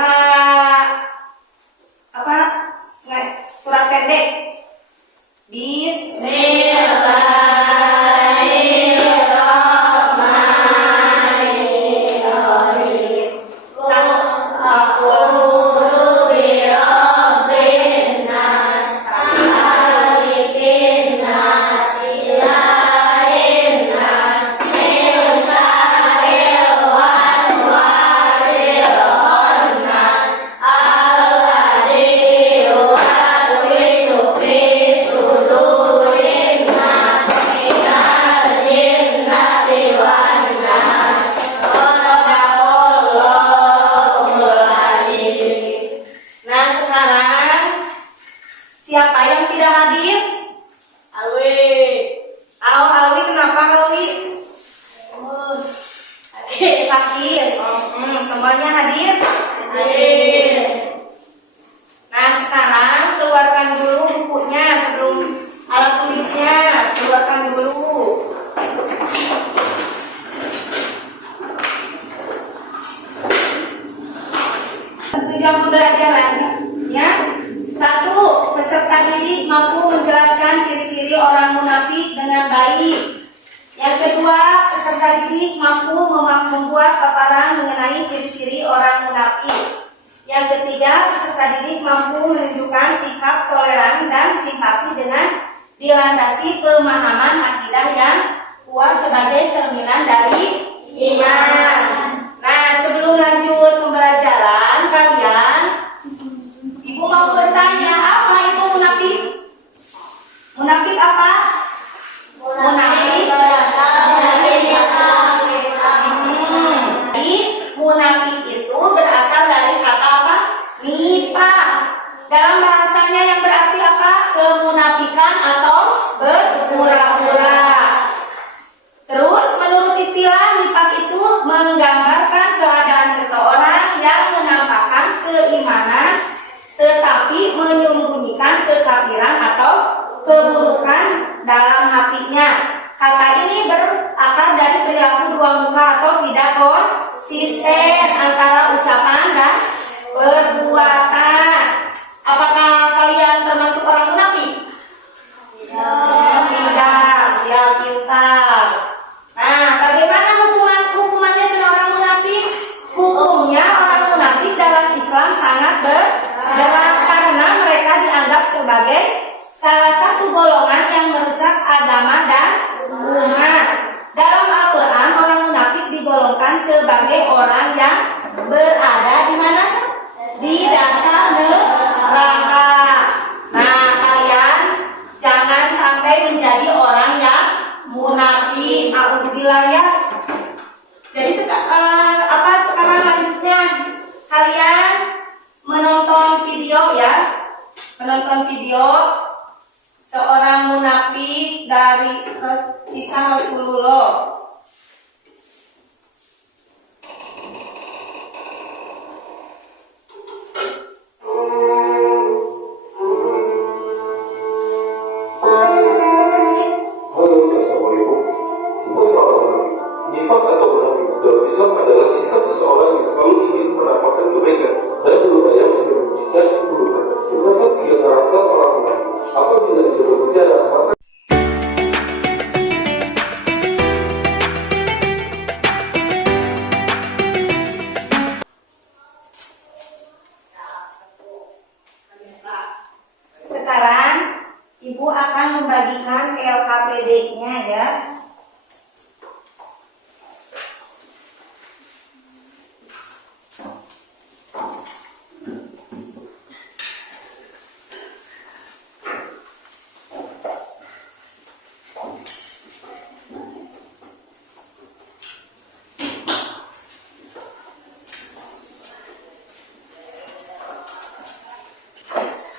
Buka apa? Surat pendek. Siapa yang tidak hadir? Alwi, kenapa Alwi? Sakit. Semuanya hadir? Hadir. Nah, sekarang keluarkan dulu bukunya sebelum alat tulisnya. Keluarkan dulu. Tujuan pembelajarannya: 1. Peserta didik mampu menjelaskan ciri-ciri orang munafik dengan baik. Yang kedua, peserta didik mampu membuat paparan mengenai ciri-ciri orang munafik. Yang ketiga, peserta didik mampu menunjukkan sikap toleran dan simpati dengan dilandasi pemahaman akidah yang kuat sebagai cerminan dari iman. Nah, sebelum lanjut pembelajaran kalian, Ibu mau bertanya, apa itu munafik? Munafik apa? Munafik munafik itu berasal dari kata apa? Nifaq. Dalam bahasanya yang berarti apa? Kemunafikan atau berpura-pura. Terus menurut istilah nifaq itu menggambarkan keadaan seseorang yang menampakkan keimanan tetapi menyembunyikan kekafiran atau keburukan dalam hatinya. Kata ini berakar dari perilaku dua muka atau tidak konsisten antara ucapan dan perbuatan. Apakah kalian termasuk orang munafik? Tidak, ya pintar. Nah, bagaimana hukumannya seorang munafik? Hukumnya orang munafik dalam Islam sangat berat karena mereka dianggap sebagai salah satu golongan yang merusak agama dan umat. Dalam Al-Quran, orang munafik digolongkan sebagai orang yang berada di mana? Di dasar neraka. Nah, kalian jangan sampai menjadi orang yang munafik. Alhamdulillah ya. Jadi sekarang lanjutnya kalian menonton video ya. Menonton video seorang munafik dari kisah Rasulullah. Halo, assalamualaikum. Kita soal munafik. Nifaq atau munafik dalam Islam adalah sifat seseorang yang selalu ingin menampakkan kebaikan dan berupaya menyembunyikan keburukan. Terdapat 3 karakter orang munafik. Apabila dia berbicara, maka Sekarang Ibu akan membagikan LKPD-nya ya.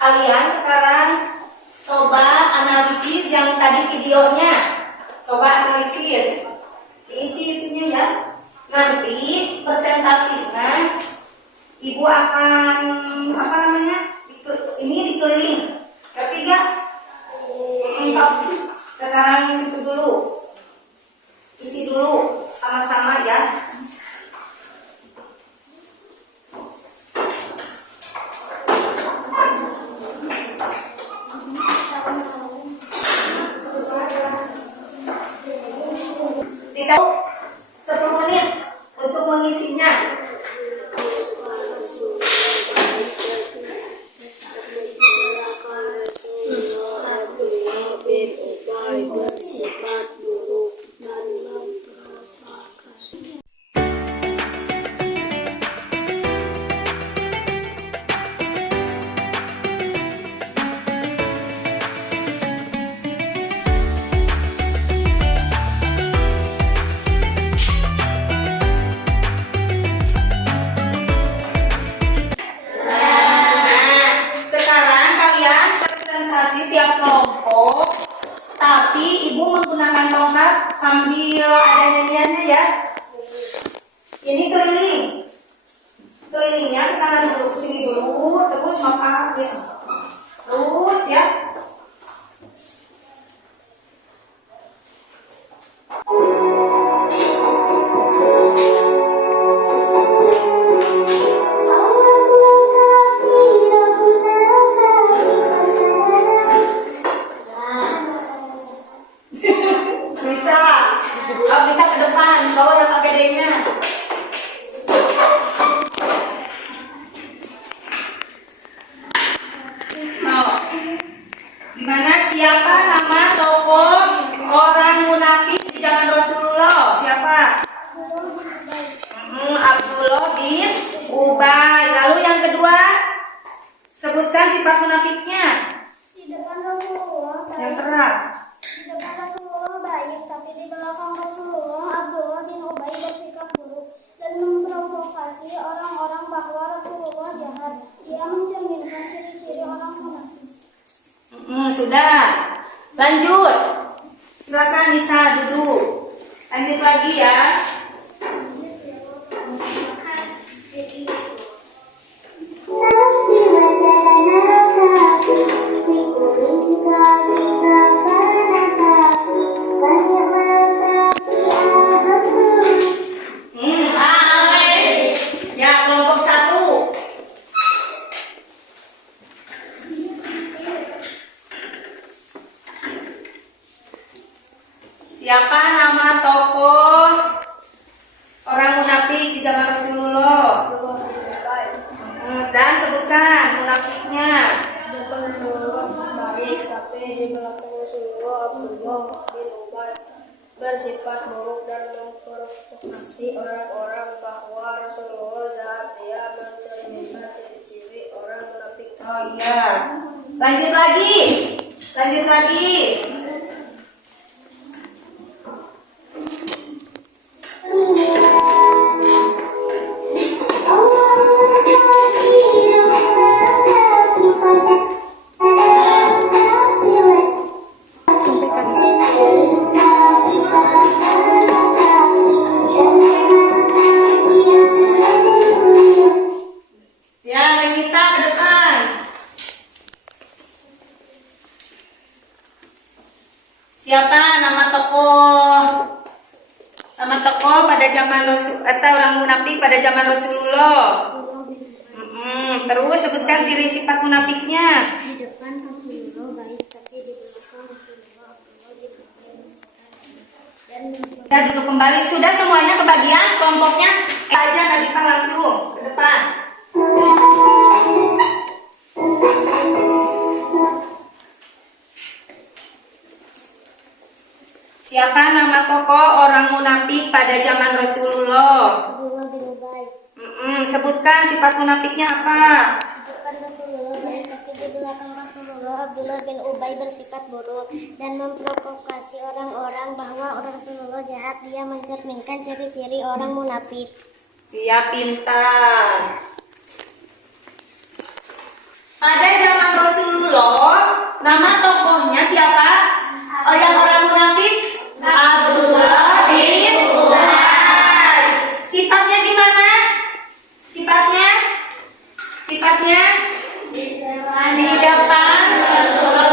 Kalian sekarang coba analisis yang tadi videonya. Coba analisis. Diisi itunya ya. Nanti presentasinya Ibu akan ini dikeliling. Ketiga. Sekarang itu dulu. Isi dulu sama-sama ya. sifat munafiknya. Di depan Rasulullah Yang baik. keras. Di depan Rasulullah baik, tapi di belakang Rasulullah Abdullah bin Ubay bersikap buruk dan memprovokasi orang-orang bahwa Rasulullah jahat. Dia mencerminkan ciri-ciri orang munafik. Sudah. Lanjut. Silakan Nisa duduk. Lanjut lagi ya. Ya, kelompok 1. Siapa nama tokoh orang munafik di zaman Rasulullah? Dan sebutkan munafiknya. Di depan Rasulullah baik, tapi di belakang Rasulullah Abdullah bin Ubay bersifat buruk dan memprovokasi orang-orang bahwa Rasulullah jahat. Dia mencerminkan ciri-ciri orang munafik. Oh iya. Lanjut lagi. Lanjut lagi. Ya, Renita ke depan. Siapa nama tokoh pada zaman Rasul atau orang munafik pada zaman Rasulullah? Terus sebutkan ciri sifat munafiknya. Di depan Rasulullah baik, tapi di belakang Rasulullah Abdullah bin Ubay bersikap dan Ya, duduk kembali. Sudah semuanya kebagian kelompoknya. Aja Nadifah langsung ke depan. Siapa nama tokoh orang munafik pada zaman Rasulullah? Abdullah bin Ubay. Sebutkan sifat munafiknya apa? Di depan Rasulullah baik, tapi di belakang Rasulullah Abdullah bin Ubay bersifat buruk dan memprovokasi orang-orang bahwa Rasulullah jahat. Dia mencerminkan ciri-ciri orang munafik. Dia pintar. Pada zaman Rasulullah, nama tokohnya siapa? Oh, yang orang munafik? Abdullah bin Ubay. Sifatnya gimana? Sifatnya di depan Rasulullah.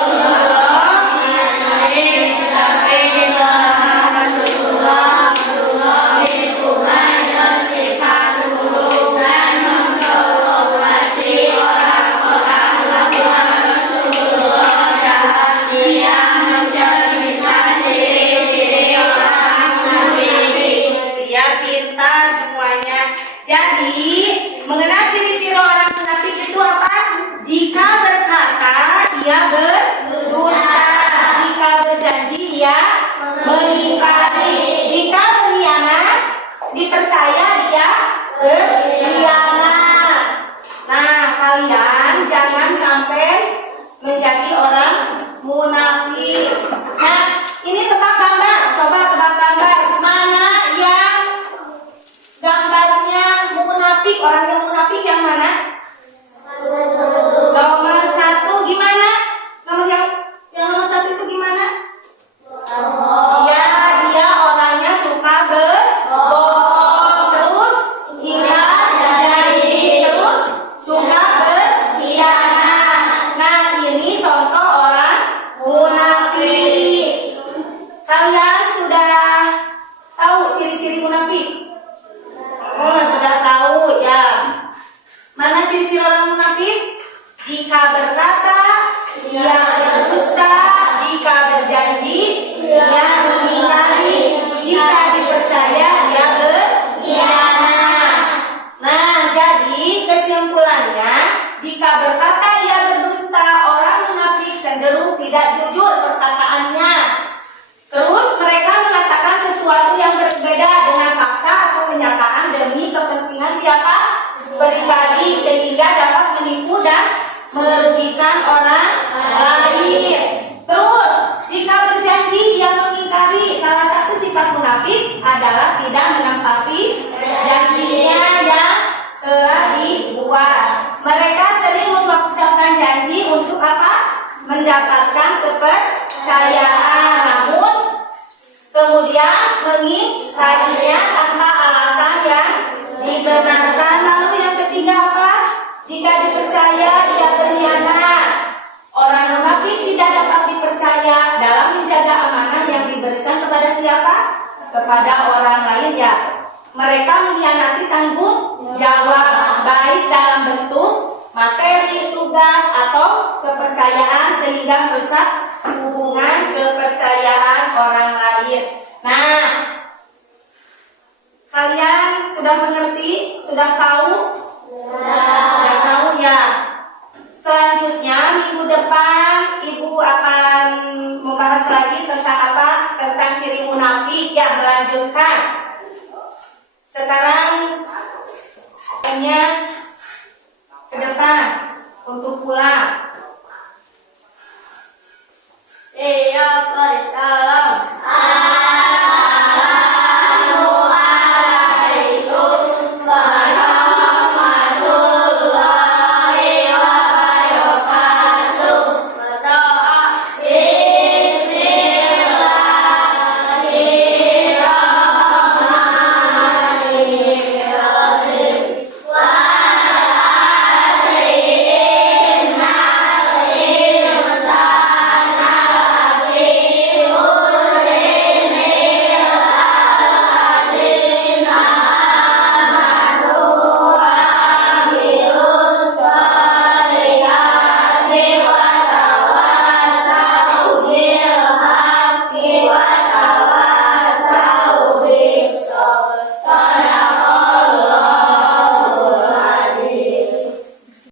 Dia pintar semuanya. Jadi, mengenal ciri-ciri orang munafik itu apa? Jika berkata, ia berdusta. Jika berjanji, ia mengingkari. Jika berkhianat, dipercaya dia berkhianat. Nah, kalian jangan sampai menjadi orang munafik. Nah, ini tebak gambar. Coba tebak gambar. Mana yang gambarnya munafik? Orang yang munafik yang mana? Nomor 1 gimana? Yang nomor 1 itu gimana? Ya, dia orangnya suka berbohong, terus ingkar janji, terus suka berkhianat. Nah, ini contoh orang munafik. Kalian sudah tahu ciri-ciri munafik? Oh, sudah tahu ya. Mana ciri-ciri orang munafik? Jika berkata, ia berdusta. Jika berjanji, ia mengingkari. Jika dipercaya, ia berkhianat. Nah, jadi kesimpulannya, jika berkata ia berdusta, orang munafik cenderung tidak jujur perkataannya. Terus mereka mengatakan sesuatu yang berbeda dengan fakta atau kenyataan demi kepentingan siapa? Pribadi, sehingga dapat menipu dan merugikan orang lain. Terus, jika berjanji ia mengingkari. Salah satu sifat munafik adalah tidak menepati janjinya yang telah dibuat. Mereka sering mengucapkan janji untuk apa? Mendapatkan kepercayaan, namun kemudian mengingkarinya tanpa alasan yang dibenarkan. Lalu yang ketiga apa? Jika dipercaya ia berkhianat. Orang munafik tidak dapat dipercaya dalam menjaga amanah yang diberikan kepada siapa? Kepada orang lain ya. Mereka mengkhianati tanggung jawab, baik dalam bentuk materi, tugas, atau kepercayaan, sehingga merusak hubungan kepercayaan orang lain. Nah, kalian sudah mengerti? Sudah tahu? Sudah tahu ya. Selanjutnya minggu depan Ibu akan membahas lagi tentang apa? Tentang ciri munafik ya, melanjutkan. Sekarang hanya ke depan untuk pulang. Siap, Pak.